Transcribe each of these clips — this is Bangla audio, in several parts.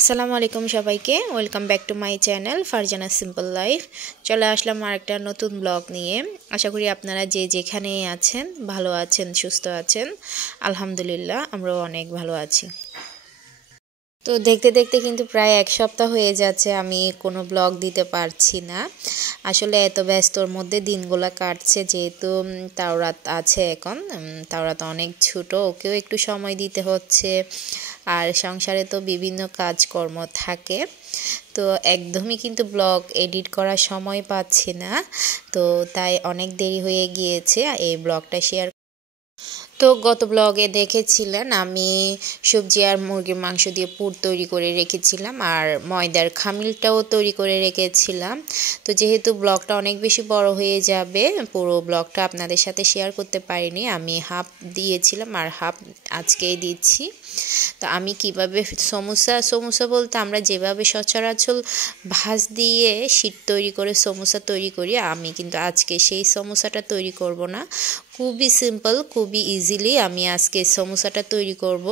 আসসালামু আলাইকুম সবাইকে welcome back to my channel Farzana simple life. চলে আসলাম আরেকটা নতুন ব্লগ নিয়ে। আশা করি আপনারা যে যেখানে আছেন ভালো আছেন, সুস্থ আছেন। আলহামদুলিল্লাহ আমরাও অনেক ভালো আছি। তো দেখতে দেখতে কিন্তু প্রায় এক সপ্তাহ হয়ে যাচ্ছে আমি কোনো ব্লগ দিতে পারছি না। আসলে এত ব্যস্তর মধ্যে দিনগুলো কাটছে, যেহেতু তাওরাত আছে এখন। তাওরাত অনেক ছোট, ওকেও একটু সময় দিতে হচ্ছে। আর সংসারে তো বিভিন্ন কাজকর্ম থাকে, তো একদমই কিন্তু ব্লগ এডিট করার সময় পাচ্ছি না। তো তাই অনেক দেরি হয়ে গিয়েছে এই ব্লগটা শেয়ার। তো গত ব্লগে দেখেছিলেন আমি সবজি আর মুরগির মাংস দিয়ে পুর তৈরি করে রেখেছিলাম, আর ময়দার খামিলটাও তৈরি করে রেখেছিলাম। তো যেহেতু ব্লগটা অনেক বেশি বড় হয়ে যাবে, পুরো ব্লগটা আপনাদের সাথে শেয়ার করতে পারিনি। আমি হাফ দিয়েছিলাম আর হাফ আজকেই দিচ্ছি। তো আমি কিভাবে সমোসা বলতে আমরা যেভাবে সচরাচর ভাজ দিয়ে শীট তৈরি করে সমোসা তৈরি করি, আমি কিন্তু আজকে সেই সমোসাটা তৈরি করব না। খুবই সিম্পল, খুবই ইজিলি আমি আজকে সমোসাটা তৈরি করব।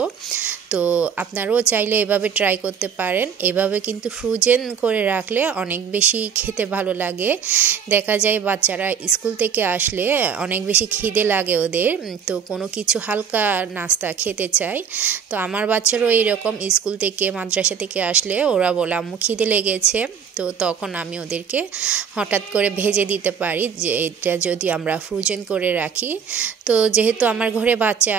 তো আপনারাও চাইলে এভাবে ট্রাই করতে পারেন। এভাবে কিন্তু ফ্রোজেন করে রাখলে অনেক বেশি খেতে ভালো লাগে। দেখা যায় বাচ্চারা স্কুল থেকে আসলে অনেক বেশি খিদে লাগে ওদের, তো কোনো কিছু হালকা নাস্তা খেতে চায়। তো আমার বাচ্চারাও এইরকম স্কুল থেকে মাদ্রাসা থেকে আসলে ওরা বলে আম্মু খিদে লেগেছে, তো তখন আমি ওদেরকে হঠাৎ করে ভেজে দিতে পারি, যে এটা যদি আমরা ফ্রোজেন করে রাখি। তো যেহেতু আমার ঘরে বাচ্চা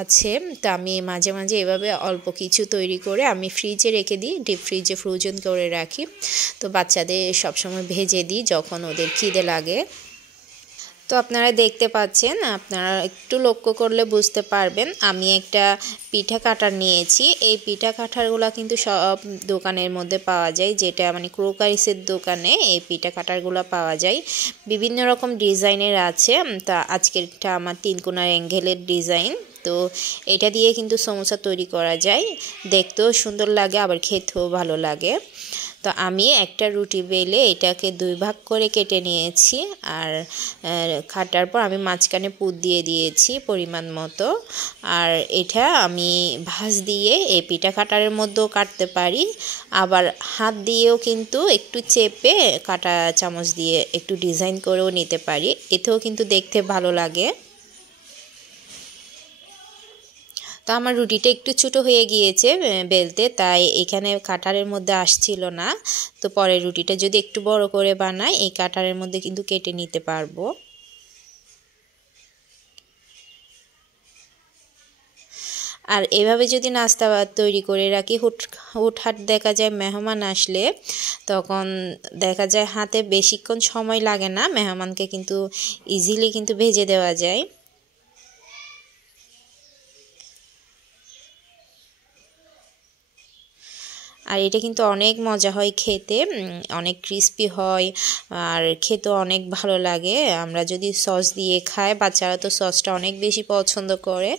আছে, তো আমি মাঝে মাঝে এভাবে অল্প কিছু তৈরি করে আমি ফ্রিজে রেখে দিই, ডিপ ফ্রিজে ফ্রোজেন করে রাখি। তো বাচ্চাদের সবসময় ভেজে দিই যখন ওদের খিদে লাগে। তো আপনারা দেখতে পাচ্ছেন, আপনারা একটু লক্ষ্য করলে বুঝতে পারবেন আমি একটা পিঠা কাটার নিয়েছি। এই পিঠা কাটারগুলো কিন্তু সব দোকানের মধ্যে পাওয়া যায়, যেটা মানে ক্রোকারিসের দোকানে এই পিঠা কাটারগুলো পাওয়া যায়। বিভিন্ন রকম ডিজাইনের আছে। তা আজকেরটা আমার 3 কোণার অ্যাঙ্গেলের ডিজাইন। তো এটা দিয়ে কিন্তু সমোসা তৈরি করা যায়, দেখতেও সুন্দর লাগে আবার খেতেও ভালো লাগে। তো আমি একটা রুটি বেলে এটাকে 2 ভাগ করে কেটে নিয়েছি, আর কাটার পর আমি মাঝখানে পুর দিয়ে দিয়েছি পরিমাণ মতো। আর এটা আমি ভাঁজ দিয়ে এই পিঠা কাটারের মধ্যেও কাটতে পারি, আবার হাত দিয়েও কিন্তু একটু চেপে কাটা চামচ দিয়ে একটু ডিজাইন করেও নিতে পারি, এতেও কিন্তু দেখতে ভালো লাগে। তো আমার রুটিটা একটু ছোটো হয়ে গিয়েছে বেলতে, তাই এখানে কাটারের মধ্যে আসছিল না। তো পরে রুটিটা যদি একটু বড় করে বানাই, এই কাটারের মধ্যে কিন্তু কেটে নিতে পারবো। আর এভাবে যদি নাস্তা তৈরি করে রাখি, হুটহাট দেখা যায় মেহমান আসলে, তখন দেখা যায় হাতে বেশিক্ষণ সময় লাগে না, মেহমানকে কিন্তু ইজিলি কিন্তু ভেজে দেওয়া যায়। আর এটা কিন্তু অনেক মজা হয় খেতে, অনেক ক্রিস্পি হয় আর খেতেও অনেক ভালো লাগে। আমরা যদি সস দিয়ে খাই, বাচ্চারা তো সসটা অনেক বেশি পছন্দ করে।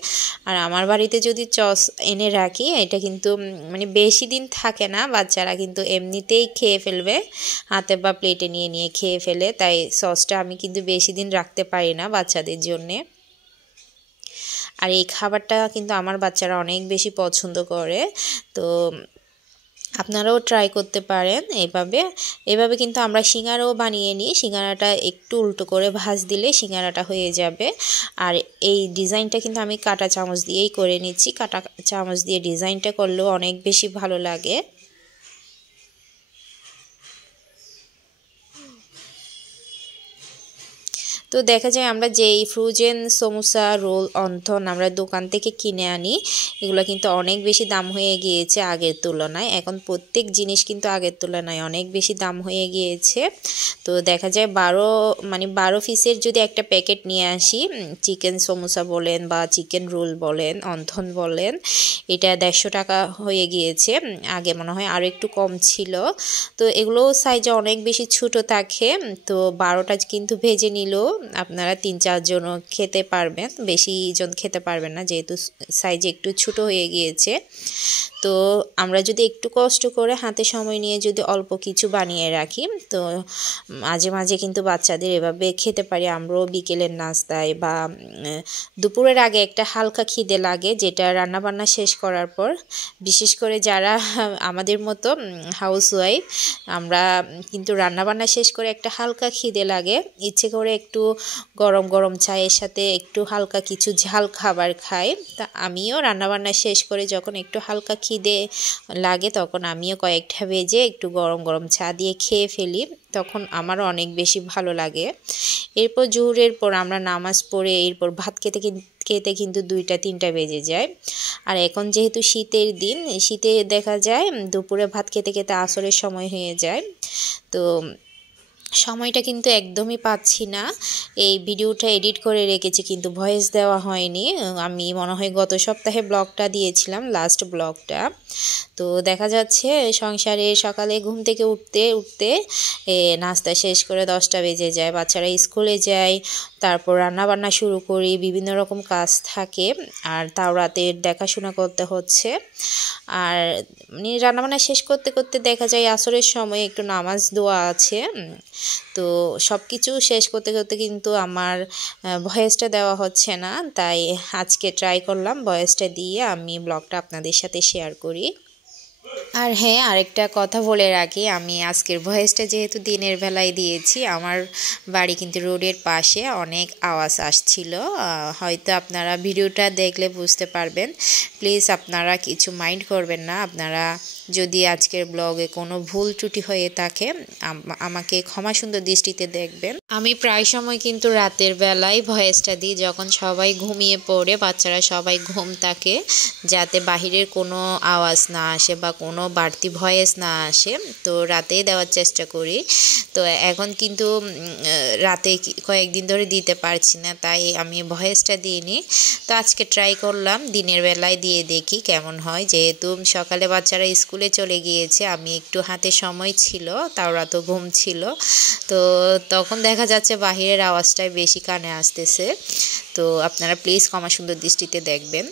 আর আমার বাড়িতে যদি সস এনে রাখি, এটা কিন্তু মানে বেশি দিন থাকে না, বাচ্চারা কিন্তু এমনিতেই খেয়ে ফেলবে, হাতে বা প্লেটে নিয়ে নিয়ে খেয়ে ফেলে। তাই সসটা আমি কিন্তু বেশি দিন রাখতে পারি না বাচ্চাদের জন্যে। আর এই খাবারটা কিন্তু আমার বাচ্চারা অনেক বেশি পছন্দ করে। তো আপনারাও ট্রাই করতে পারেন এভাবে কিন্তু আমরা সিঙ্গারাও বানিয়ে নিই। সিঙ্গারাটা একটু উল্টো করে ভাঁজ দিলে সিঙ্গারাটা হয়ে যাবে। আর এই ডিজাইনটা কিন্তু আমি কাটা চামচ দিয়েই করে নিচ্ছি, কাটা চামচ দিয়ে ডিজাইনটা করলেও অনেক বেশি ভালো লাগে। তো দেখা যায় আমরা যেই ফ্রোজেন সমোসা, রোল, অন্থন আমরা দোকান থেকে কিনে আনি, এগুলো কিন্তু অনেক বেশি দাম হয়ে গিয়েছে আগের তুলনায়। এখন প্রত্যেক জিনিস কিন্তু আগের তুলনায় অনেক বেশি দাম হয়ে গিয়েছে। তো দেখা যায় 12 পিসের যদি একটা প্যাকেট নিয়ে আসি, চিকেন সমোসা বলেন বা চিকেন রোল বলেন, অন্থন বলেন, এটা 150 টাকা হয়ে গিয়েছে। আগে মনে হয় আরও একটু কম ছিল। তো এগুলো সাইজে অনেক বেশি ছোট থাকে। তো 12টা কিন্তু ভেজে নিলেও আপনারা 3-4 জনও খেতে পারবেন, বেশি জন খেতে পারবেন না, যেহেতু সাইজে একটু ছোট হয়ে গিয়েছে। তো আমরা যদি একটু কষ্ট করে হাতে সময় নিয়ে যদি অল্প কিছু বানিয়ে রাখি, তো মাঝে মাঝে কিন্তু বাচ্চাদের এভাবে খেতে পারি। আমরাও বিকেলের নাস্তায় বা দুপুরের আগে একটা হালকা খিদে লাগে, যেটা রান্নাবান্না শেষ করার পর, বিশেষ করে যারা আমাদের মতো হাউসওয়াইফ, আমরা কিন্তু রান্নাবান্না শেষ করে একটা হালকা খিদে লাগে, ইচ্ছে করে একটু গরম গরম চায়ের সাথে একটু হালকা কিছু ঝাল খাবার খাই। তা আমিও রান্নাবান্না শেষ করে যখন একটু হালকা খিদে লাগে, তখন আমিও কয়েকটা ভেজে একটু গরম গরম চা দিয়ে খেয়ে ফেলি, তখন আমারও অনেক বেশি ভালো লাগে। এরপর জোহরের পর আমরা নামাজ পড়ে এরপর ভাত খেতে খেতে কিন্তু 2টা-3টা বেজে যায়। আর এখন যেহেতু শীতের দিন, শীতে দেখা যায় দুপুরে ভাত খেতে খেতে আসরের সময় হয়ে যায়। তো সময়টা কিন্তু একদমই পাচ্ছি না। এই ভিডিওটা এডিট করে রেখেছি কিন্তু ভয়েস দেওয়া হয়নি। আমি মনে হয় গত সপ্তাহে ব্লগটা দিয়েছিলাম, লাস্ট ব্লগটা। তো দেখা যাচ্ছে সংসারে সকালে ঘুম থেকে উঠতে উঠতে নাস্তা শেষ করে 10টা বেজে যায়, বাচ্চারা স্কুলে যায়, তারপর রান্নাবান্না শুরু করি, বিভিন্ন রকম কাজ থাকে, আর তাও রাতের দেখাশোনা করতে হচ্ছে। আর রান্নাবান্না শেষ করতে করতে দেখা যায় আসরের সময় একটু নামাজ দোয়া আছে। তো সব কিছু শেষ করতে করতে কিন্তু আমার ভয়েসটা দেওয়া হচ্ছে না, তাই আজকে ট্রাই করলাম ভয়েসটা দিয়ে আমি ব্লগটা আপনাদের সাথে শেয়ার করি। আর হ্যাঁ, আরেকটা কথা বলে রাখি, আমি আজকের ভয়েসটা যেহেতু দিনের বেলায় দিয়েছি, আমার বাড়ি কিন্তু রোডের পাশে, অনেক আওয়াজ আসছিল, হয়তো আপনারা ভিডিওটা দেখলে বুঝতে পারবেন। প্লিজ আপনারা কিছু মাইন্ড করবেন না। আপনারা যদি আজকের ব্লগে কোনো ভুল ত্রুটি হয়ে থাকে আমাকে ক্ষমা সুন্দর দৃষ্টিতে দেখবেন। আমি প্রায় সময় কিন্তু রাতের বেলায় ভয়েসটা দিই, যখন সবাই ঘুমিয়ে পড়ে, বাচ্চারা সবাই ঘুম থাকে, যাতে বাহিরের কোনো আওয়াজ না আসে বা কোনো বাড়তি ভয়েস না আসে। তো রাতেই দেওয়ার চেষ্টা করি। তো এখন কিন্তু রাতে কয়েকদিন ধরে দিতে পারছি না, তাই আমি ভয়েসটা দিইনি। তো আজকে ট্রাই করলাম দিনের বেলায় দিয়ে দেখি কেমন হয়। যেহেতু সকালে বাচ্চারা স্কুলে চলে গিয়েছে, আমি একটু হাতে সময় ছিল, তাওরা তো ঘুম ছিল, তো তখন দেখা যাচ্ছে বাহিরের আওয়াজটাই বেশি কানে আসতেছে। তো আপনারা প্লিজ ক্ষমা সুন্দর দৃষ্টিতে দেখবেন।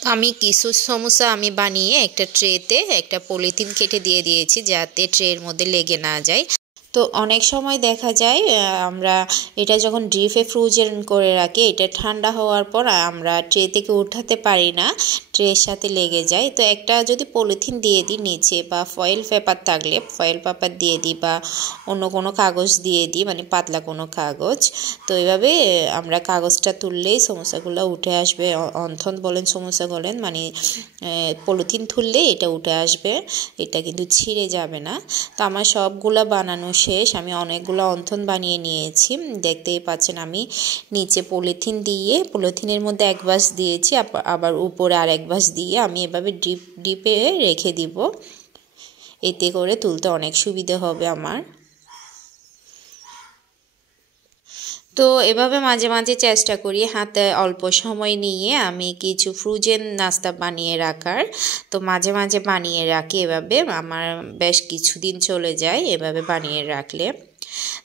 তো আমি কিছু সমোসা আমি বানিয়ে একটা ট্রেতে একটা পলিথিন কেটে দিয়ে দিয়েছি, যাতে ট্রের মধ্যে লেগে না যায়। তো অনেক সময় দেখা যায় আমরা এটা যখন ডিপে ফ্রোজেন করে রাখি, এটা ঠান্ডা হওয়ার পর আমরা ট্রে থেকে উঠাতে পারি না, ট্রের সাথে লেগে যায়। তো একটা যদি পলিথিন দিয়ে দিই নিচে, বা ফয়েল পেপার থাকলে ফয়েল পেপার দিয়ে দিই, বা অন্য কোনো কাগজ দিয়ে দিই, মানে পাতলা কোনো কাগজ। তো এইভাবে আমরা কাগজটা তুললেই সমোসাগুলো উঠে আসবে। অন্থন বলেন, সমোসা বলেন, মানে পলিথিন তুললে এটা উঠে আসবে, এটা কিন্তু ছিঁড়ে যাবে না। তো আমার সবগুলা বানানো শেষ, আমি অনেকগুলো অন্থন বানিয়ে নিয়েছি। দেখতেই পাচ্ছেন আমি নিচে পলিথিন দিয়ে, পলিথিনের মধ্যে এক ভাঁজ দিয়েছি, আবার উপরে আর এক ভাঁজ দিয়ে আমি এভাবে ডিপে রেখে দিব। এতে করে তুলতে অনেক সুবিধা হবে আমার। তো এভাবে মাঝে মাঝে চেষ্টা করি হাতে অল্প সময় নিয়ে আমি কিছু ফ্রোজেন নাস্তা বানিয়ে রাখার। তো মাঝে মাঝে বানিয়ে রাখি, এভাবে আমার বেশ কিছুদিন চলে যায় এভাবে বানিয়ে রাখলে।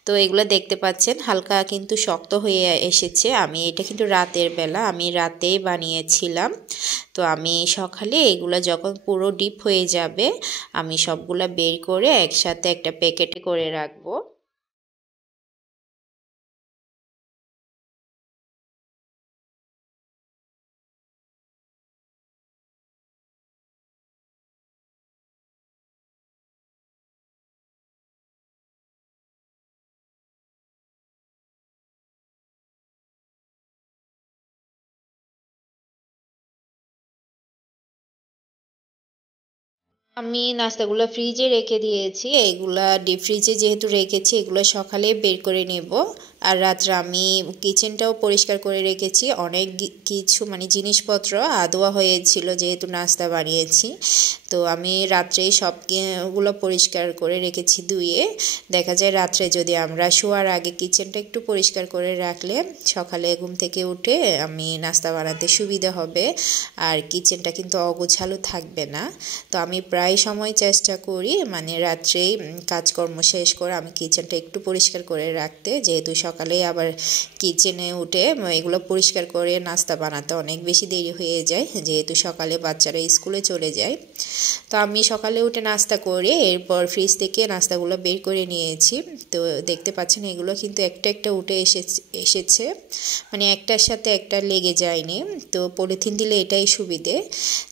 তো এগুলো দেখতে পাচ্ছেন হালকা কিন্তু শক্ত হয়ে এসেছে। আমি এটা কিন্তু রাতের বেলা, আমি রাতেই বানিয়েছিলাম। তো আমি সকালে এগুলো যখন পুরো ডিপ হয়ে যাবে, আমি সবগুলা বের করে একসাথে একটা প্যাকেটে করে রাখবো। আমি নাস্তাগুলো ফ্রিজে রেখে দিয়েছি, এইগুলা ডিপ ফ্রিজে যেহেতু রেখেছি, এগুলো সকালে বের করে নেব। আর রাত্রে আমি কিচেনটাও পরিষ্কার করে রেখেছি, অনেক কিছু মানে জিনিসপত্র আধোয়া হয়েছিল যেহেতু নাস্তা বানিয়েছি। তো আমি রাত্রেই সবগুলো পরিষ্কার করে রেখেছি ধুয়ে। দেখা যায় রাত্রে যদি আমরা শোয়ার আগে কিচেনটা একটু পরিষ্কার করে রাখলে সকালে ঘুম থেকে উঠে আমি নাস্তা বানাতে সুবিধা হবে, আর কিচেনটা কিন্তু অগোছালো থাকবে না। তো আমি প্রায় প্রায় সময় চেষ্টা করি মানে রাত্রেই কাজকর্ম শেষ করে আমি কিচেনটা একটু পরিষ্কার করে রাখতে, যেহেতু সকালে আবার কিচেনে উঠে এগুলো পরিষ্কার করে নাস্তা বানাতে অনেক বেশি দেরি হয়ে যায়, যেহেতু সকালে বাচ্চারা স্কুলে চলে যায়। তো আমি সকালে উঠে নাস্তা করে এরপর ফ্রিজ থেকে নাস্তাগুলো বের করে নিয়েছি। তো দেখতে পাচ্ছেন এগুলো কিন্তু একটা একটা উঠে এসেছে, মানে একটার সাথে একটা লেগে যায়নি। তো পলিথিন দিলে এটাই সুবিধে।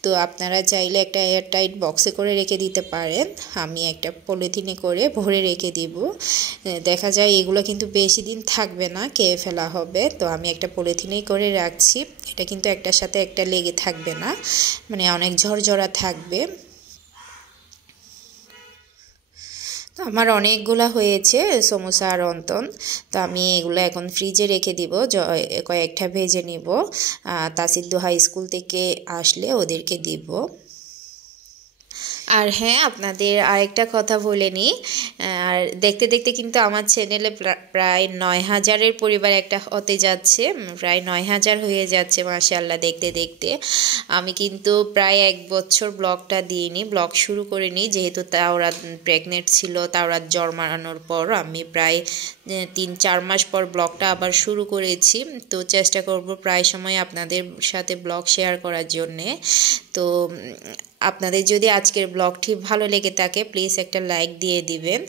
তো আপনারা চাইলে একটা এয়ারটাইট বক্সে করে রেখে দিতে পারেন, আমি একটা পলিথিনে করে ভরে রেখে দিব। দেখা যায় এগুলো কিন্তু বেশি দিন থাকবে না, খেয়ে ফেলা হবে। তো আমি একটা পলিথিনেই করে রাখছি, এটা কিন্তু একটার সাথে একটা লেগে থাকবে না, মানে অনেক ঝরঝরা থাকবে। তো আমার অনেকগুলা হয়েছে সমোসা আর অন্তন, তো আমি এগুলো এখন ফ্রিজে রেখে দিব, কয়েকটা ভেজে নিব, তাসির দোহা স্কুল থেকে আসলে ওদেরকে দিব। আর হ্যাঁ, আপনাদের আরেকটা কথা বলে নিই, আর দেখতে দেখতে কিন্তু আমার চ্যানেলে প্রায় ৯,০০০-এর পরিবার একটা হতে যাচ্ছে, প্রায় ৯,০০০ হয়ে যাচ্ছে মাশাআল্লাহ। দেখতে দেখতে আমি কিন্তু প্রায় ১ বছর ব্লগটা দিইনি, ব্লগ শুরু করিনি, যেহেতু তাওরাত প্রেগনেন্ট ছিল। তাওরাত জন্মানোর পর আমি প্রায় ৩-৪ মাস পর ব্লগটা আবার শুরু করেছি। তো চেষ্টা করব প্রায় সময় আপনাদের সাথে ব্লগ শেয়ার করার জন্যে। তো আপনাদের যদি আজকের ব্লগটি ভালো লেগে থাকে প্লিজ একটা লাইক দিয়ে দিবেন।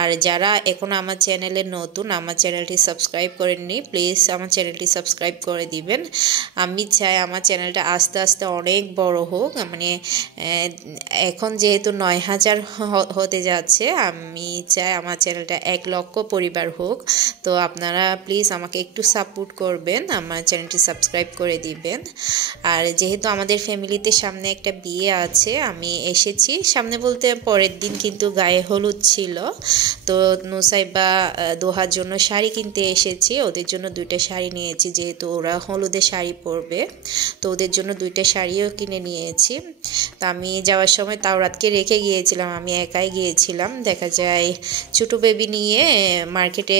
আর যারা এখন আমার চ্যানেলে নতুন, আমার চ্যানেলটি সাবস্ক্রাইব করেননি, প্লিজ আমার চ্যানেলটি সাবস্ক্রাইব করে দিবেন। আমি চাই আমার চ্যানেলটা আস্তে আস্তে অনেক বড় হোক, মানে এখন যেহেতু ৯,০০০ হতে যাচ্ছে, আমি চাই আমার চ্যানেলটা ১ লক্ষ পরিবার হোক। তো আপনারা প্লিজ আমাকে একটু সাপোর্ট করবেন, আমার চ্যানেলটি সাবস্ক্রাইব করে দিবেন। আর যেহেতু আমাদের ফ্যামিলিতে সামনে একটা বিয়ে আছে, আমি এসেছি সামনে বলতে পরের দিন, কিন্তু গায়ে হলুদ ছিল। তো নুসাইবা দোহার জন্য শাড়ি কিনতে এসেছি, ওদের জন্য 2টা শাড়ি নিয়েছি, যেহেতু ওরা হলুদে শাড়ি পরবে। তো ওদের জন্য 2টা শাড়িও কিনে নিয়েছি। তো আমি যাওয়ার সময় তাওরাতকে রেখে গিয়েছিলাম, আমি একাই গিয়েছিলাম। দেখা যায় ছোটো বেবি নিয়ে মার্কেটে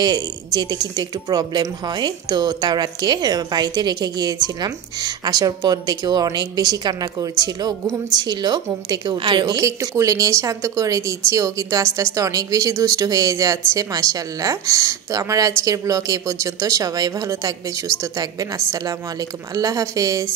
যেতে কিন্তু একটু প্রবলেম হয়, তো তাওরাতকে বাড়িতে রেখে গিয়েছিলাম। আসার পর দেখে ও অনেক বেশি কান্না করছিল, ঘুম ছিল, ঘুম থেকে উঠে ওকে একটু কোলে নিয়ে শান্ত করে দিচ্ছি। ও কিন্তু আস্তে আস্তে অনেক বেশি দুষ্ট হয়ে যাচ্ছে মাশাআল্লাহ। তো আমার আজকের ব্লগ এ পর্যন্ত, সবাই ভালো থাকবেন, সুস্থ থাকবেন। আসসালামু আলাইকুম, আল্লাহ হাফেজ।